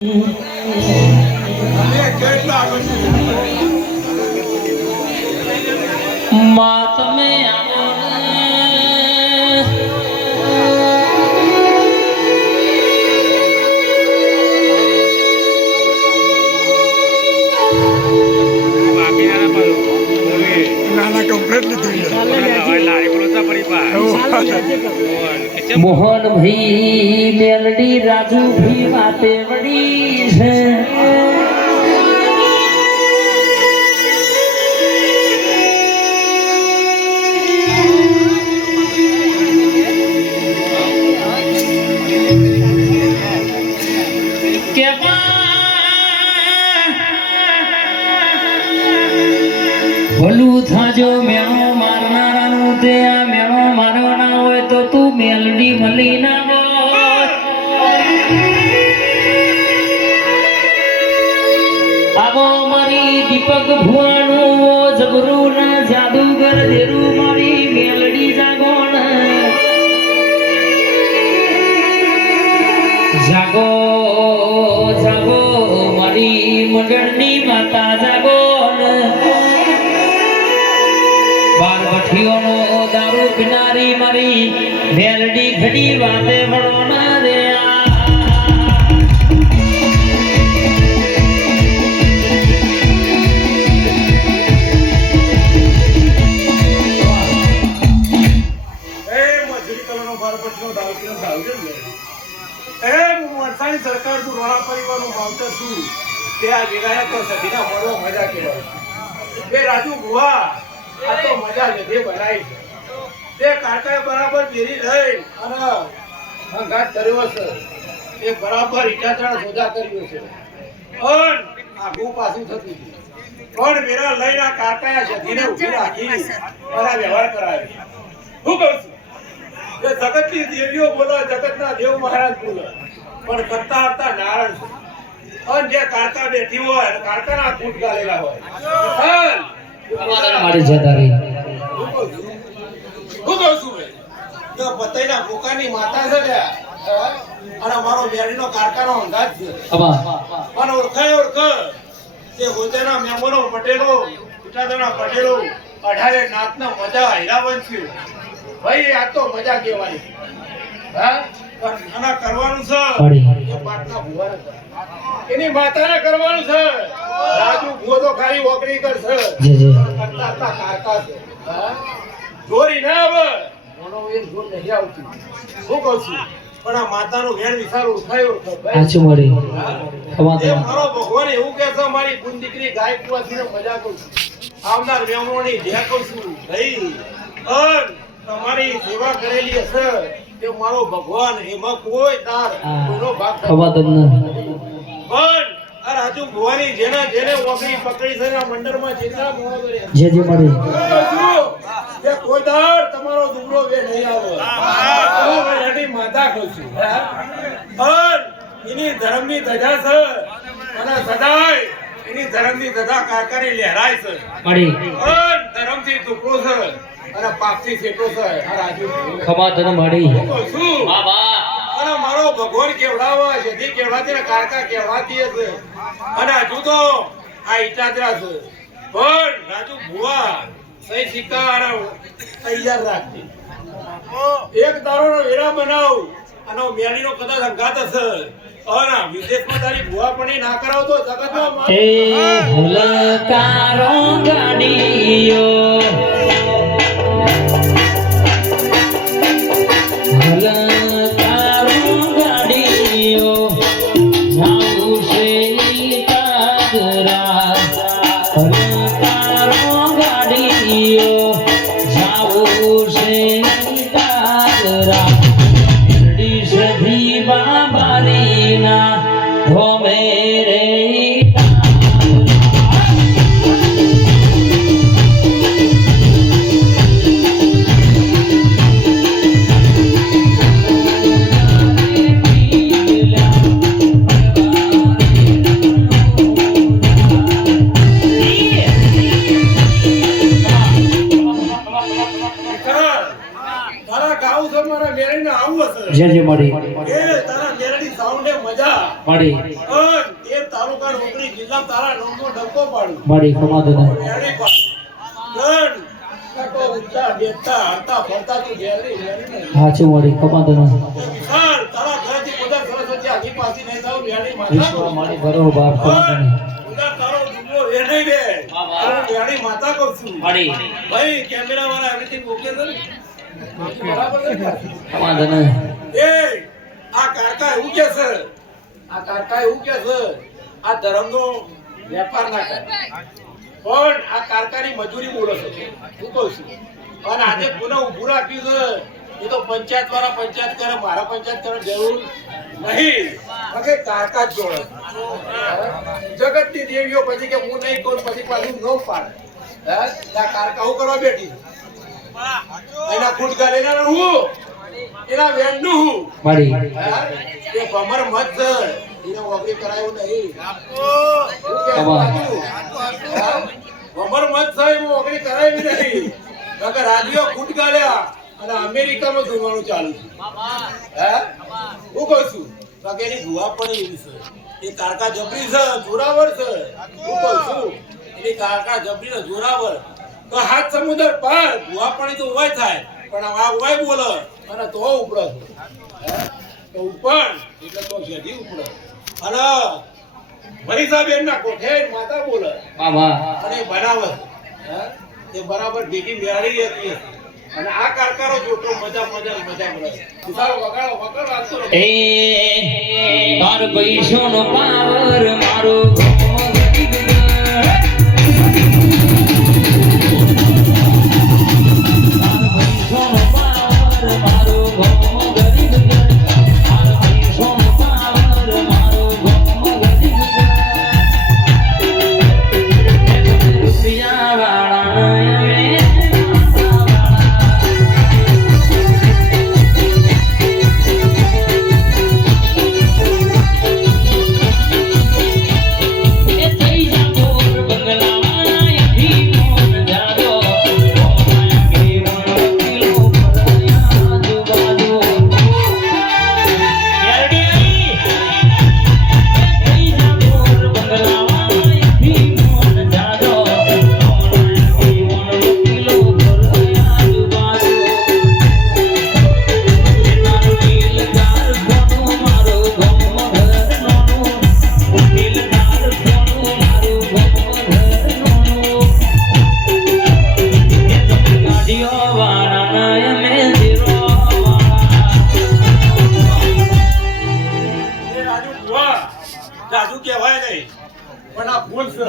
मात में मोहन भाई मेलडी राजू भाई बाते बड़ी है भलू था जो मेणो मारनारानु ते आ मेणो मारो ना होय तो तू मेलडी मली ना आवो मारी दीपक भुवाणो जबरू ना जादूगर देरू मारी मेलडी जागोण जागो जागो मारी मंडळनी माता जागोण बार बठियोनो दारू पिनारी मारी मेलडी घड़ी वाते बड़ो ना रे सरकार तू रोड़ा परिवार मावतर छू ते आ गिराया तो सदीना मरो मजा केवा ए राजू बुआ आ तो मजा लेदे बनाई ते काका बराबर बेरी लई अन हंगात कर्यो છે એ બરાબર ઈટાચણ સોદા કર્યો છે અન આગુ પાછું થતું પણ મેરા લઈના કાકાએ સદીને ઉભી રાખી મારા વ્યવહાર કરાયો હું કહું છું એ જગતની દેવીઓ બોલો જગતના દેવ મહારાજ બોલો પણ કરતા હતા નારાયણ અન જે કાકા બેઠી હોય કાકાના કૂટ ગાલેલા હોય મારી જદારી હું કહું છું જો બતઈના ભૂકાની માતા છે ને અને મારો બેડીનો કારખાનો અંદાજ છે અબા પણ ઓળખ તે હોતેના મેમોનો પટેલો ઉઠાદાના પટેલો અઢારે નાતના મજા હીરાવન છે ભાઈ આ તો મજા કહેવાની હા પણ આના કરવાનું છે એ પાટના ભુવાને એની માતાને કરવાનું છે રાજુ ભુવો તો ખાલી ઓકરી કરશે જી જી કરતા કારકા છે હા જોરી ના આવે મોનો એ જોર નહીં આવતી હું કહું છું પણ આ માતાનો વેણ વિચાર ઉઠાયો આચું મળી એ મારો ભગવાન એવું કહે છે મારી ગુણ દીકરી ગાય કુવાસીને મજા કરું છું આવનાર મેમોની જે કહું છું ભાઈ અન તમારી સેવા કરેલી હશે કે મારો ભગવાન એમાં કોઈ તાર કોઈનો ભાગ ખબર તમને પણ આ રાજુ ભુવાની જેને જેને ઓકરી પકડી છે આ મંડળમાં જેટલા મોણો કરે જે જે મળી કે કોઈ દાર તમારો દુબળો વે નહીં આવે હું રેડી માતા કહું છું પણ એની ધર્મની ધજા છે અને સદાય એની ધર્મની ધજા કાકાની લહેરાય છે મળી પણ ધર્મથી ટુકડો છે અને પાપથી છેટો છે આ રાજુ ખબર તને મળી શું બાબા અને મારો ભગવાન કેવડાવા જેથી કેવડાતી ને કાકા કેવડાતી હશે અને હજુ તો આ ઈટાદરા છે પણ રાજુ ભુવા સહી સિક્કા અને તૈયાર રાખતી એક દારોનો વેરા બનાવ અને મેળીનો કદાચ અંગાત હશે અને વિદેશમાં તારી ભુવા પણ ના કરાવતો જગતમાં એ હુલકારો ગાડીઓ જે જે મળી એ તારા મેરડી સાઉન્ડે મજા મળી ઓય પણ તે તાલુકા નોકરી જિલ્લા તારા નામનો ડંકો પાડું મારી ખમાદના વેણી પાડું ગણ કાકો ઉઠતા બેઠતા હરતા ફરતા તું વેણી વેણી હાચું મારી ખમાદના વિશાળ તારા ઘરથી બધા સરસ્વતી આગી પાછી નહીં થાવ વેણી વિશ્વ માતા મારી બરો બાપ ખમાદના બધા તારો દુબળો વેણી રે હું વેણી માતા કહું છું મારી ભાઈ કેમેરા વાળા એવરીથિંગ ઓકે છે ને બરાબર છે ને? ખમાદના એ આ કાકા એવું કે છે આ કાકા એવું કે છે આ ધર્મનો વેપાર ના કરે પણ આ કારકાની મજૂરી બોલો છે હું કહું છું અને આજે પુનઃ ઊભું રાખ્યું છે એ તો પંચાયત વાળા પંચાયત કરે મારા પંચાયત કરે જરૂર નહીં કે કાકા જ જોડે જગતની દેવીઓ પછી કે હું નહીં કહું પછી પાછું ન પાડે હે આ કારકા હું કરવા બેઠી એના ફૂટ ગાલે હું એના વેણનું હું મારી એ કમર મત ધર એને ઓગળી કરાયું નહીં કમર મત થાય એમાં ઓગળી કરાવી નહીં નકર રાજીઓ ફૂટ ગાલ્યા અને અમેરિકામાં ધોવાનું ચાલુ છે હે હું કહું છું કે એની ભુવા પણ એવી છે એ કારકા જબરી છે જોરાવર છે હું કહું છું એની કારકા જબરી ને જોરાવર તો હાથ સમુદ્ર પાર ભુવા પણ તો હોય થાય પણ આ હોય બોલે અને તો ઉપડે તો ઉપર એટલે તો જેથી ઉપડે અને મનીષાબેન ના કોઠે માતા બોલે બાબા અને એ બનાવે તે બરાબર ભેગી મેળવી હતી અને આ કારકારો જોતો મજા મજા મજા મળે વિશાળ વગાડો વગાડો રાખતો એ તાર પૈસોનો પાવર મારો જાદુ કહેવાય નહીં પણ આ ભૂલ છે